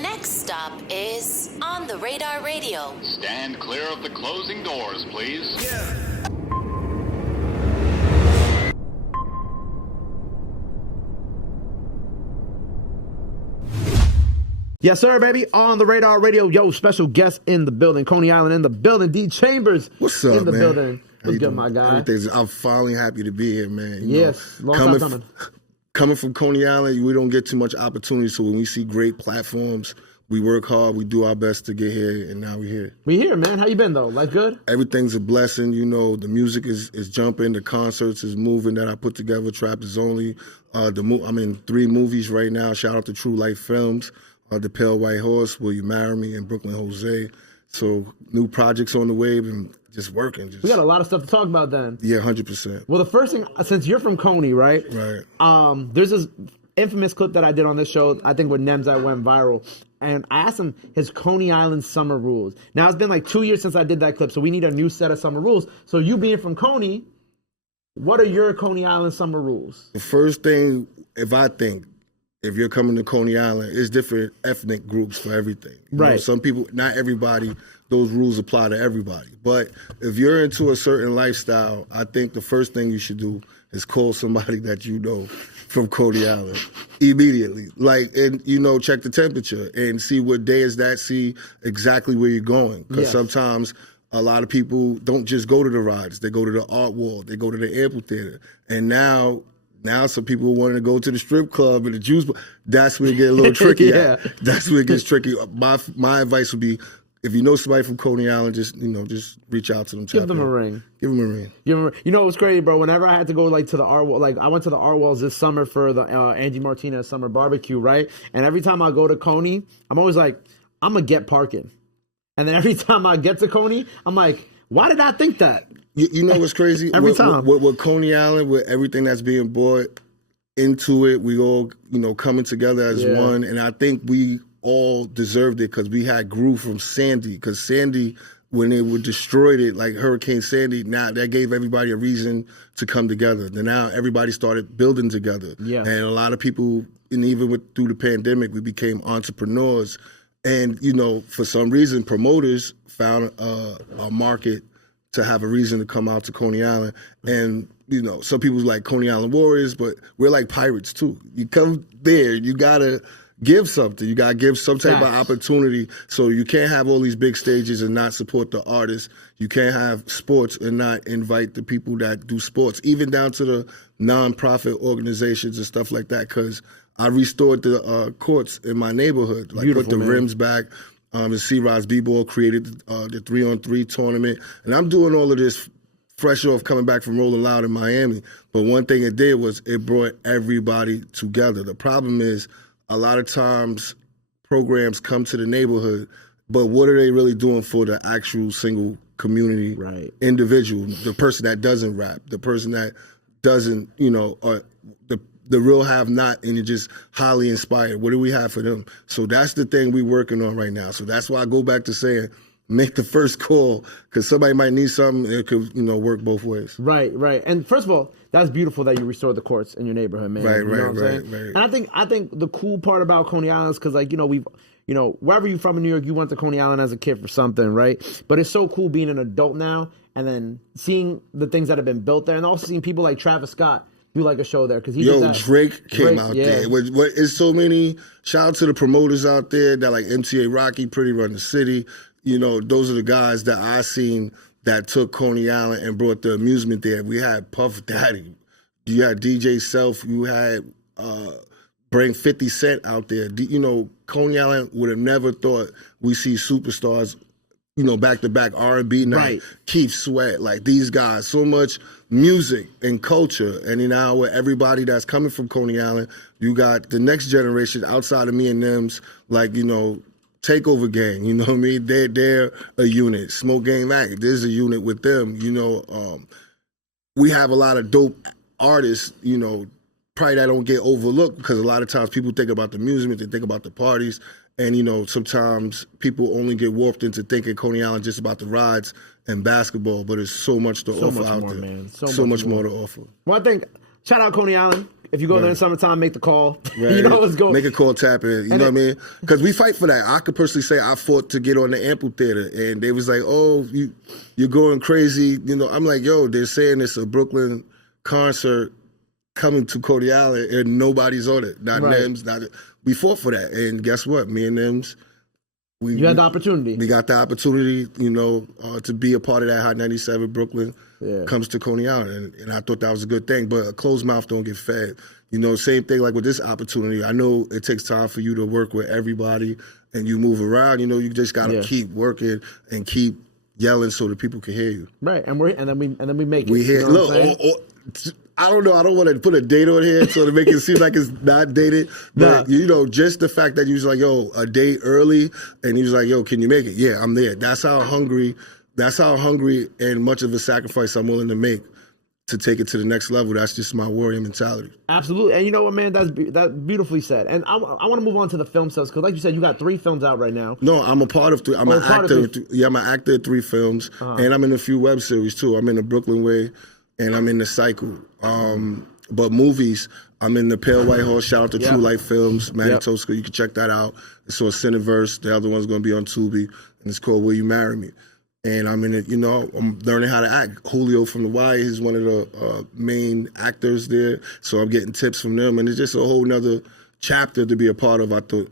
next stop is On the Radar Radio. Stand clear of the closing doors, please. Yeah. Yes, sir, baby. On the Radar Radio. Yo, special guest in the building. Coney Island in the building. D. Chamberz. What's up, in the man? building. What's good, my guy? I'm finally happy to be here, man. Yes, long time coming. Coming from Coney Island, we don't get too much opportunity. So when we see great platforms, we work hard. We do our best to get here, and now we're here. We here, man. How you been, though? Life good? Everything's a blessing. You know, the music is jumping. The concerts is moving that I put together. Trap is only. I'm in 3 movies right now. Shout out to True Life Films. The Pale White Horse, Will You Marry Me, and Brooklyn Jose. So new projects on the way and just working. We got a lot of stuff to talk about then. Yeah, 100%. Well, the first thing, since you're from Coney, right? Right. There's this infamous clip that I did on this show, I think with Nems, that went viral. And I asked him his Coney Island summer rules. Now, it's been like 2 years since I did that clip, so we need a new set of summer rules. So you being from Coney, what are your Coney Island summer rules? The first thing, if you're coming to Coney Island, it's different ethnic groups for everything. Right. Some people, not everybody, those rules apply to everybody. But if you're into a certain lifestyle, I think the first thing you should do is call somebody that you know from Coney Island immediately. And, check the temperature and see what day is that, see exactly where you're going. Because sometimes a lot of people don't just go to the rides. They go to the art wall. They go to the amphitheater. And now some people wanting to go to the strip club and the juice bar. That's where it get a little tricky. Yeah. That's where it gets tricky. My advice would be, if you know somebody from Coney Island, just reach out to them. Give them a ring. Give them a ring. You know what's crazy, bro? Whenever I had to go to the art wall, I went to the art walls this summer for the Angie Martinez summer barbecue, right? And every time I go to Coney, I'm always like, I'm gonna get parking. And then every time I get to Coney, I'm like, why did I think that? You know what's crazy? Every time. With Coney Island, with everything that's being brought into it, we all, coming together as one. And I think we all deserved it because we had grew from Sandy. Because Sandy, when they were destroyed it, like Hurricane Sandy, now that gave everybody a reason to come together. Then now everybody started building together. Yeah. And a lot of people, and even through the pandemic, we became entrepreneurs. And, for some reason, promoters found a market to have a reason to come out to Coney Island. And, some people's like Coney Island Warriors, but we're like pirates too. You come there, you gotta give something. You gotta give some type of opportunity. So you can't have all these big stages and not support the artists. You can't have sports and not invite the people that do sports, even down to the nonprofit organizations and stuff like that. Cause I restored the courts in my neighborhood, Beautiful, put the rims back. The C-Rods B-Ball created the 3-on-3 tournament. And I'm doing all of this fresh off coming back from Rolling Loud in Miami. But one thing it did was it brought everybody together. The problem is a lot of times programs come to the neighborhood, but what are they really doing for the actual single community individual, the person that doesn't rap, the person that doesn't, the real have-not, and you're just highly inspired. What do we have for them? So that's the thing we're working on right now. So that's why I go back to saying, make the first call, because somebody might need something. It could, work both ways. Right. And first of all, that's beautiful that you restored the courts in your neighborhood, man. Right. And I think the cool part about Coney Island is because, we've, wherever you're from in New York, you went to Coney Island as a kid for something, right? But it's so cool being an adult now and then seeing the things that have been built there, and also seeing people like Travis Scott do like a show there because he did that. Drake came out there. It's so many. Shout out to the promoters out there that like MTA Rocky, Pretty Run the City. Those are the guys that I seen that took Coney Island and brought the amusement there. We had Puff Daddy. You had DJ Self. You had bring 50 Cent out there. Coney Island would have never thought we see superstars, back-to-back R&B night, Keith Sweat, like these guys, so much music and culture. And now with everybody that's coming from Coney Island, you got the next generation outside of me and them's, Takeover Gang, you know what I mean? They're a unit. Smoke Game Act, there's a unit with them, We have a lot of dope artists, probably that don't get overlooked because a lot of times people think about the music, they think about the parties, and sometimes people only get warped into thinking Coney Island just about the rides and basketball, but there's so much to offer out there. Man. So much more to offer. Well, I think, shout out Coney Island. if you go there in summertime, make the call. Right. You know what's going. Make a call, tap in. You know what I mean? Because we fight for that. I could personally say I fought to get on the amphitheater, and they was like, "Oh, you're going crazy." You know, I'm like, "Yo, they're saying it's a Brooklyn concert coming to Coney Island, and nobody's on it. Not Nims, not." We fought for that, and guess what? Me and Nims. You had the opportunity. We got the opportunity, you know, to be a part of that Hot 97 Brooklyn comes to Coney Island. And I thought that was a good thing. But a closed mouth don't get fed. You know, same thing like with this opportunity. I know it takes time for you to work with everybody and you move around. You know, you just got to keep working and keep yelling so that people can hear you. Right. And then we make it. We hear, you know look, I don't know. I don't want to put a date on here so to make it seem like it's not dated. But, you know, just the fact that you was like, yo, a day early, and he was like, yo, can you make it? Yeah, I'm there. That's how hungry and much of a sacrifice I'm willing to make to take it to the next level. That's just my warrior mentality. Absolutely. And you know what, man? That's beautifully said. And I want to move on to the film stuff, because like you said, you got 3 films out right now. No, I'm a part of 3. I'm an actor. Yeah, I'm an actor in 3 films. And I'm in a few web series, too. I'm in The Brooklyn Way. And I'm in The Cycle. But movies, I'm in The Pale White Horse. Shout out to True Life Films, Manny Tosca. You can check that out. It's on Cineverse. The other one's going to be on Tubi. And it's called Will You Marry Me? And I'm in it, you know, I'm learning how to act. Julio from The Wire, he's one of the main actors there. So I'm getting tips from them. And it's just a whole nother chapter to be a part of. I think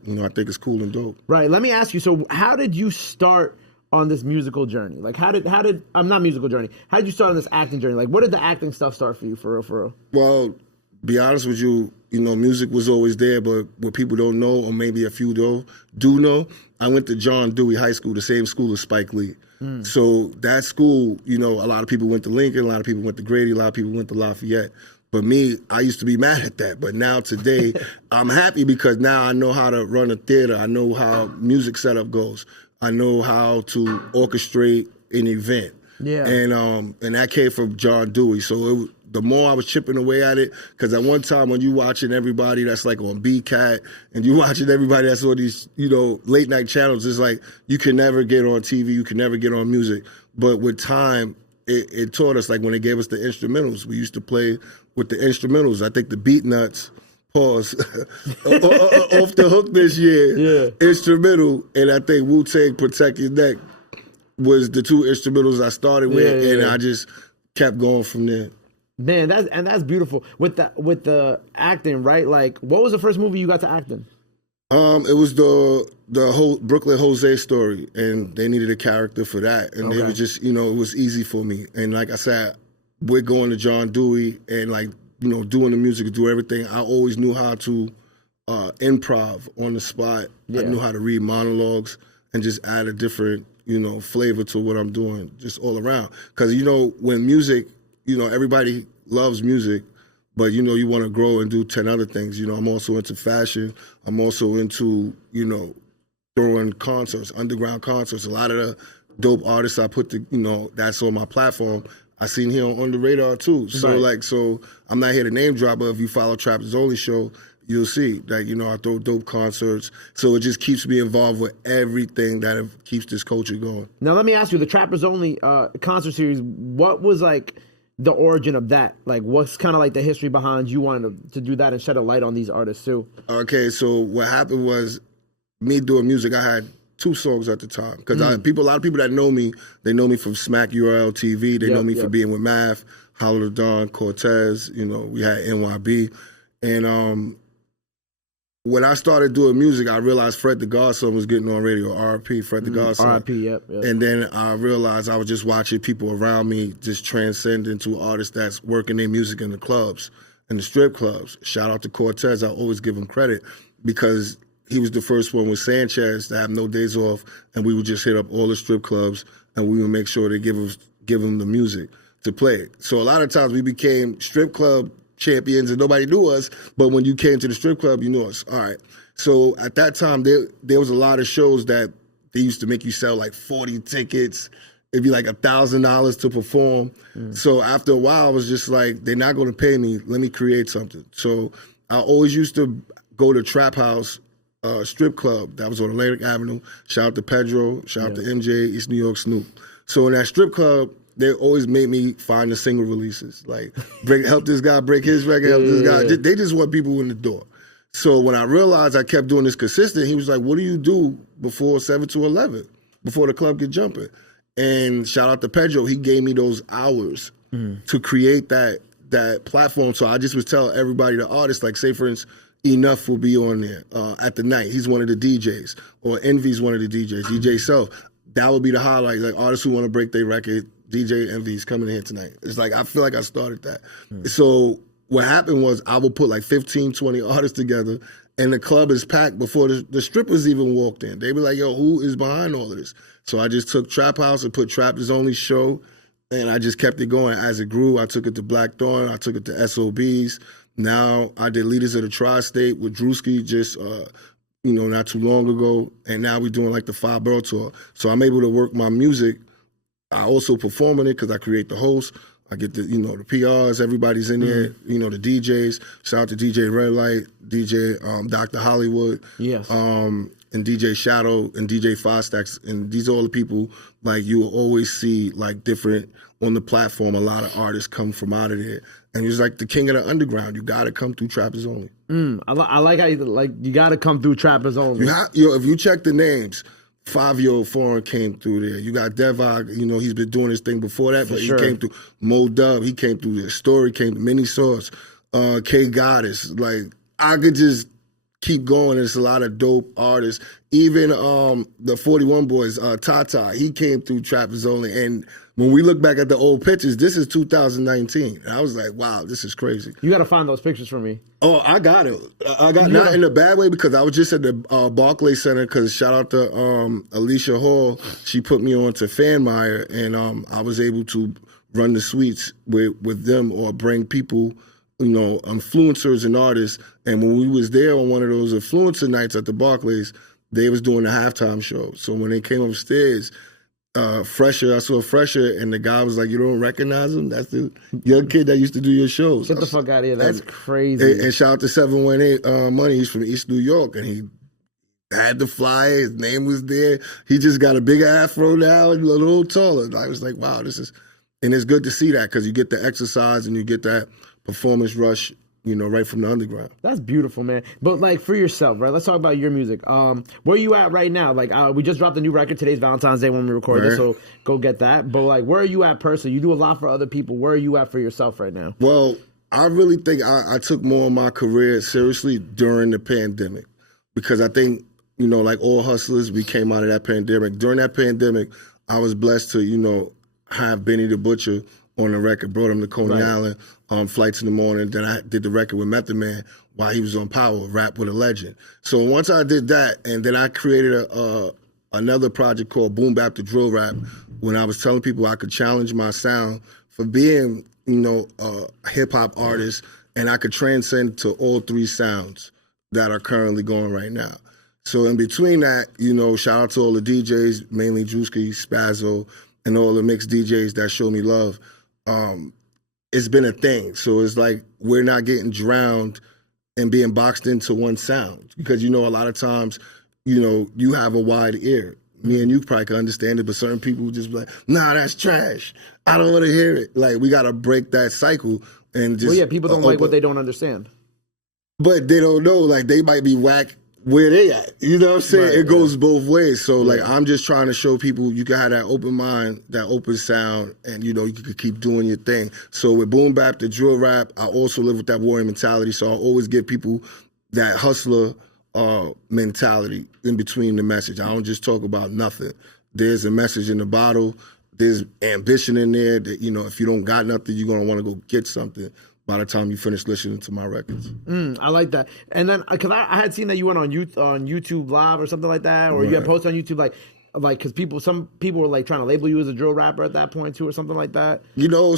it's cool and dope. Right. Let me ask you, so how did you start on this musical journey? Like, how did I'm not musical journey. How did you start on this acting journey? Like, what did the acting stuff start for you, for real? Well, be honest with you, you know, music was always there, but what people don't know, or maybe a few do know, I went to John Dewey High School, the same school as Spike Lee. So that school, you know, a lot of people went to Lincoln, a lot of people went to Grady, a lot of people went to Lafayette. But me, I used to be mad at that. But now today, I'm happy because now I know how to run a theater. I know how music setup goes. I know how to orchestrate an event. Yeah. And that came from John Dewey. So the more I was chipping away at it, because at one time when you watching everybody that's like on B-Cat and you watching everybody that's on these, you know, late night channels, it's like you can never get on TV, you can never get on music. But with time, it taught us, like when they gave us the instrumentals, we used to play with the instrumentals. I think the Beat Nuts, pause, off the hook this year, instrumental, and I think Wu-Tang Protect Your Neck was the 2 instrumentals I started with, and I just kept going from there. Man, that's beautiful. With the acting, right? Like, what was the first movie you got to act in? It was the whole Brooklyn Jose story, and they needed a character for that, and they were just, you know, it was easy for me. And like I said, we're going to John Dewey, and like, you know, doing the music, do everything. I always knew how to improv on the spot. I knew how to read monologues and just add a different, you know, flavor to what I'm doing, just all around. Because, you know, when music, you know, everybody loves music, but, you know, you want to grow and do 10 other things. You know, I'm also into fashion. I'm also into, you know, throwing concerts, underground concerts. A lot of the dope artists I put, you know, that's on my platform, I seen here on the radar too. So so I'm not here to name drop, but if you follow Trappers Only show, you'll see that, you know, I throw dope concerts. So it just keeps me involved with everything that keeps this culture going. Now let me ask you, the Trappers Only concert series, what was like the origin of that? Like, what's kind of like the history behind you wanting to do that and shed a light on these artists too? Okay, so what happened was me doing music, I had 2 songs at the time. Because a lot of people that know me, they know me from Smack URL TV. They know me for being with Math, Hollow the Dawn, Cortez. You know, we had NYB. And when I started doing music, I realized Fred the Godson was getting on radio. R.I.P. Fred the Godson. R.I.P. Yep. And then I realized I was just watching people around me just transcend into artists that's working their music in the clubs, in the strip clubs. Shout out to Cortez. I always give him credit because he was the first one with Sanchez to have no days off, and we would just hit up all the strip clubs, and we would make sure they give him the music to play it. So a lot of times we became strip club champions, and nobody knew us, but when you came to the strip club, you knew us. All right. So at that time, there was a lot of shows that they used to make you sell like 40 tickets. It'd be like $1,000 to perform. So after a while, I was just like, they're not going to pay me. Let me create something. So I always used to go to Trap House strip club that was on Atlantic Avenue. Shout out to Pedro, shout out to MJ, East New York Snoop. So in that strip club, they always made me find the single releases. Like, help this guy break his record, help this guy. They just want people in the door. So when I realized I kept doing this consistent, he was like, what do you do before 7 to 11, before the club get jumping? And shout out to Pedro, he gave me those hours to create that platform. So I just would tell everybody, the artists, like say for instance, Enough will be on there at the night. He's one of the DJs. Or Envy's one of the DJs, DJ Self. That would be the highlight. Like artists who want to break their record, DJ Envy's coming in here tonight. It's like, I feel like I started that. So what happened was I would put like 15, 20 artists together and the club is packed before the strippers even walked in. They'd be like, yo, who is behind all of this? So I just took Trap House and put Trappers Only show and I just kept it going as it grew. I took it to Blackthorn. I took it to SOBs. Now I did Leaders of the Tri-State with Drewski just, not too long ago. And now we're doing like the 5-borough tour. So I'm able to work my music. I also perform in it because I create the host. I get the PRs, everybody's in there, the DJs. Shout out to DJ Red Light, DJ Dr. Hollywood. Yes. And DJ Shadow and DJ Five Stacks. And these are all the people like you will always see like different on the platform. A lot of artists come from out of there. And he's like the king of the underground. You gotta come through Trappers Only. I like how you gotta come through Trappers Only. If you check the names, 5-Year-Old Foreign came through there. You got Devog, he's been doing his thing before that, but he came through. Mo Dub, he came through there. Story came through. Mini Source, K Goddess. Like, I could just keep going. There's a lot of dope artists. Even the 41 Boys, Tata, he came through Trappers Only. And when we look back at the old pictures, this is 2019. And I was like, wow, this is crazy. You got to find those pictures for me. Oh, I got it. Not in a bad way because I was just at the Barclays Center because shout out to Alicia Hall. She put me on to Fanmeyer and I was able to run the suites with them or bring people, influencers and artists. And when we was there on one of those influencer nights at the Barclays, they was doing the halftime show. So when they came upstairs, I saw Fresher, and the guy was like, you don't recognize him? That's the young kid that used to do your shows. Get the fuck out of here. That's crazy. And shout out to 718 Money. He's from East New York, and he had the flyer. His name was there. He just got a bigger afro now and a little taller. And I was like, wow, and it's good to see that because you get the exercise and you get that performance rush, right from the underground. That's beautiful, man. But like for yourself, right? Let's talk about your music. Where are you at right now? Like we just dropped a new record. Today's Valentine's Day when we record this, so go get that. But like, where are you at personally? You do a lot for other people. Where are you at for yourself right now? Well, I really think I took more of my career seriously during the pandemic because I think, like all hustlers, we came out of that pandemic. During that pandemic, I was blessed to, have Benny the Butcher on the record, brought him to Coney Island, Flights in the Morning. Then I did the record with Method Man while he was on Power, Rap with a Legend. So once I did that, and then I created another project called Boom Bap to Drill Rap, when I was telling people I could challenge my sound for being, a hip-hop artist, and I could transcend to all three sounds that are currently going right now. So in between that, shout out to all the DJs, mainly Drewski, Spazzo, and all the mixed DJs that show me love. It's been a thing. So it's like we're not getting drowned and being boxed into one sound. Because, a lot of times, you have a wide ear. Me and you probably can understand it, but certain people just be like, nah, that's trash. I don't want to hear it. Like, we got to break that cycle and just... Well, yeah, people don't like what they don't understand. But they don't know, like, they might be whack where they at. You know what I'm saying? Right, it goes both ways. So, like, I'm just trying to show people you can have that open mind, that open sound, and, you could keep doing your thing. So with Boom Bap, the drill rap, I also live with that warrior mentality. So I always give people that hustler mentality in between the message. I don't just talk about nothing. There's a message in the bottle. There's ambition in there that, if you don't got nothing, you're going to want to go get something by the time you finish listening to my records. I like that. And then, because I had seen that you went on YouTube Live or something like that, or you had posted on YouTube, like, because some people were like trying to label you as a drill rapper at that point too, or something like that.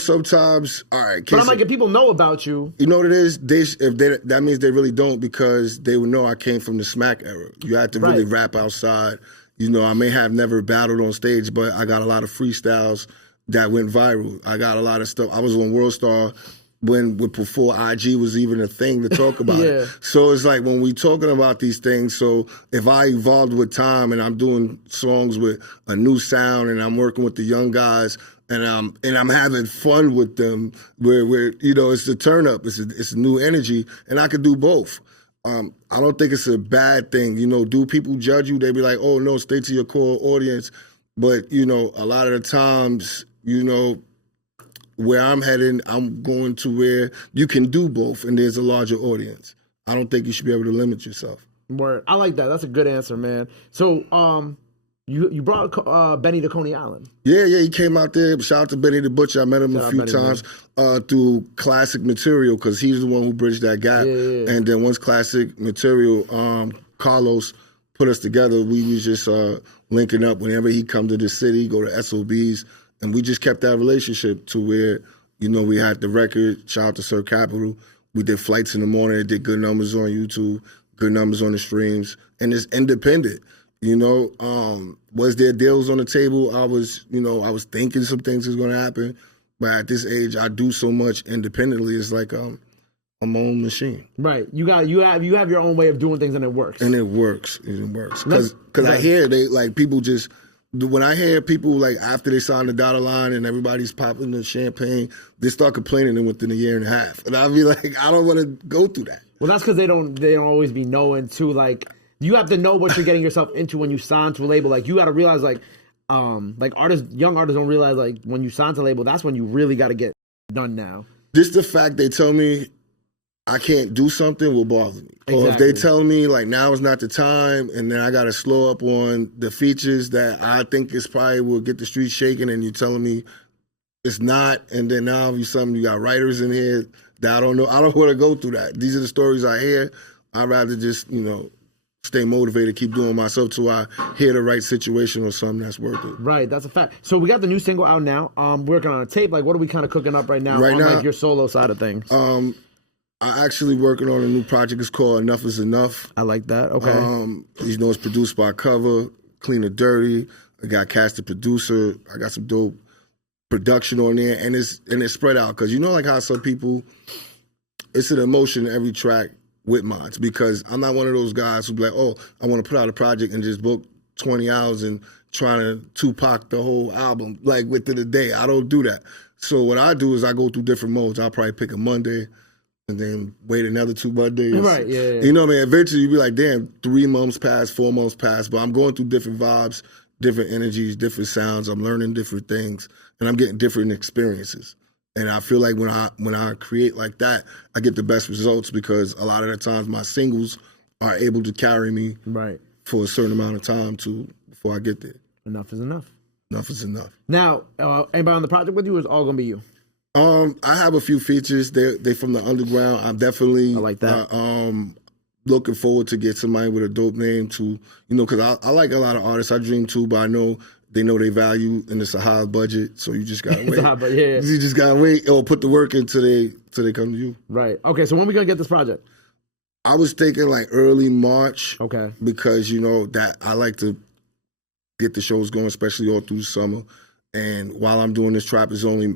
Sometimes, all right. But I'm like, if people know about you, you know what it is? That means they really don't, because they would know I came from the smack era. You had to really rap outside. I may have never battled on stage, but I got a lot of freestyles that went viral. I got a lot of stuff. I was on World Star before IG was even a thing to talk about. It. So it's like when we talking about these things, so if I evolved with time and I'm doing songs with a new sound and I'm working with the young guys and I'm having fun with them. Where you know it's a turn up, it's a new energy, and I could do both. I don't think it's a bad thing. You know, do people judge you? They be like, oh no, stay to your core audience. But you know, a lot of the times, you know, where I'm heading, I'm going to where you can do both, and there's a larger audience. I don't think you should be able to limit yourself. Word. I like that. That's a good answer, man. So, you brought Benny to Coney Island. Yeah, he came out there. Shout out to Benny the Butcher. I met him a few times through Classic Material because he's the one who bridged that gap. Yeah. And then once Classic Material, Carlos put us together, we was just linking up whenever he come to the city, go to SOBs, and we just kept that relationship to where, you know, we had the record. Shout out to Sir Capital. We did flights in the morning. It did good numbers on YouTube, good numbers on the streams, and it's independent. You know, was there deals on the table? I was thinking some things was going to happen, but at this age, I do so much independently. It's like I'm my own machine. Right. You have your own way of doing things, and it works. And it works. Because I hear people just. When I hear people like after they sign the dotted line and everybody's popping the champagne, they start complaining within a year and a half, and I'll be like, I don't want to go through that. Well, that's because they don't always be knowing too. Like you have to know what you're getting yourself into when you sign to a label. Like you got to realize like young artists don't realize like when you sign to a label, that's when you really got to get done now. Just the fact they tell me I can't do something will bother me. Exactly. Or if they tell me like now is not the time, and then I got to slow up on the features that I think is probably will get the streets shaking, and you're telling me it's not, and then now you got writers in here that I don't know. I don't want to go through that. These are the stories I hear. I'd rather just, you know, stay motivated, keep doing myself till I hear the right situation or something that's worth it. Right, that's a fact. So we got the new single out now. Working on a tape. Like, what are we kind of cooking up right now like your solo side of things? I'm actually working on a new project. It's called Enough Is Enough. I like that. Okay. You know, it's produced by Cover, Clean or Dirty. I got Cast the producer. I got some dope production on there, and it's spread out because you know, like how some people, it's an emotion in every track with mine, because I'm not one of those guys who be like, oh, I want to put out a project and just book 20 hours and trying to Tupac the whole album like within a day. I don't do that. So what I do is I go through different modes. I'll probably pick a Monday and then wait another 2 Mondays. Right, yeah. You know what I mean? Eventually you'll be like, damn, 3 months passed, 4 months passed, but I'm going through different vibes, different energies, different sounds. I'm learning different things, and I'm getting different experiences. And I feel like when I create like that, I get the best results because a lot of the times my singles are able to carry me for a certain amount of time before I get there. Enough is enough. Enough is enough. Now, anybody on the project with you, or is it all gonna be you? I have a few features. They from the underground. I'm definitely I like that. Looking forward to get somebody with a dope name to, you know, because I like a lot of artists. I dream too, but I know they know their value, and it's a high budget, so you just gotta wait. You just gotta wait or put the work in till they come to you. Right. Okay. So when we gonna get this project? I was thinking like early March. Okay. Because you know that I like to get the shows going, especially all through the summer. And while I'm doing this Trap Is Only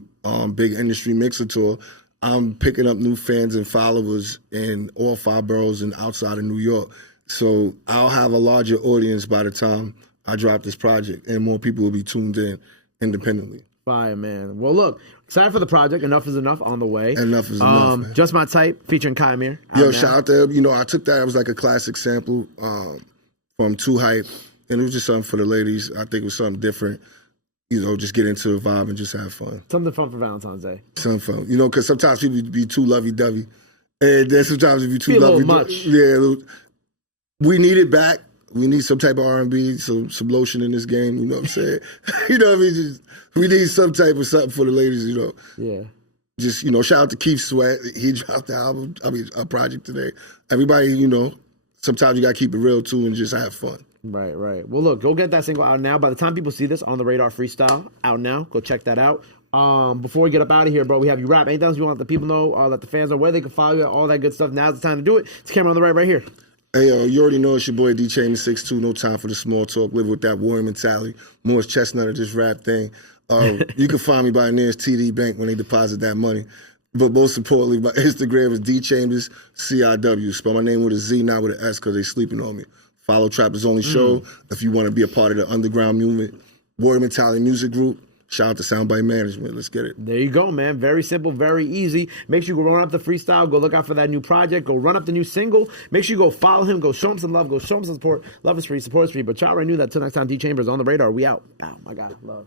big industry mixer tour, I'm picking up new fans and followers in all 5 boroughs and outside of New York. So I'll have a larger audience by the time I drop this project, and more people will be tuned in independently. Fire, man. Well, look, excited for the project. Enough is Enough on the way. Enough is enough. Man. Just My Type featuring Kymir. Yo, shout out to him. You know, I took that. It was like a classic sample from Too Hype, and it was just something for the ladies. I think it was something different. You know, just get into the vibe and just have fun. Something fun for Valentine's Day. Something fun. You know, because sometimes people be too lovey-dovey. And then sometimes if you're too lovey-dovey. Yeah, we need it back. We need some type of R&B, some lotion in this game, you know what I'm saying? You know what I mean? We need some type of something for the ladies, you know? Yeah. Just, you know, shout out to Keith Sweat. He dropped a project today. Everybody, you know, sometimes you got to keep it real, too, and just have fun. Right. Well, look, go get that single out now. By the time people see this, On the Radar Freestyle, out now. Go check that out. Before we get up out of here, bro, we have you rap. Anything else you want the people know, let the fans know where they can follow you, all that good stuff. Now's the time to do it. It's Camera on the right here. Hey, you already know it's your boy D Chain 6'2". No time for the small talk. Live with that warrior mentality. Morris Chestnut of this rap thing. You can find me by the nearest TD Bank when they deposit that money. But most importantly, my Instagram is D Chamberz CIW. Spell my name with a Z, not with an S, because they sleeping on me. Follow Trap Is Only Show if you want to be a part of the underground movement. Warrior Mentality Music Group. Shout out to Soundbite Management. Let's get it. There you go, man. Very simple, very easy. Make sure you go run up the freestyle. Go look out for that new project. Go run up the new single. Make sure you go follow him. Go show him some love. Go show him some support. Love is free. Support is free. But y'all already knew that. Till next time, D Chamberz on the radar. We out. Bow. My God. Love.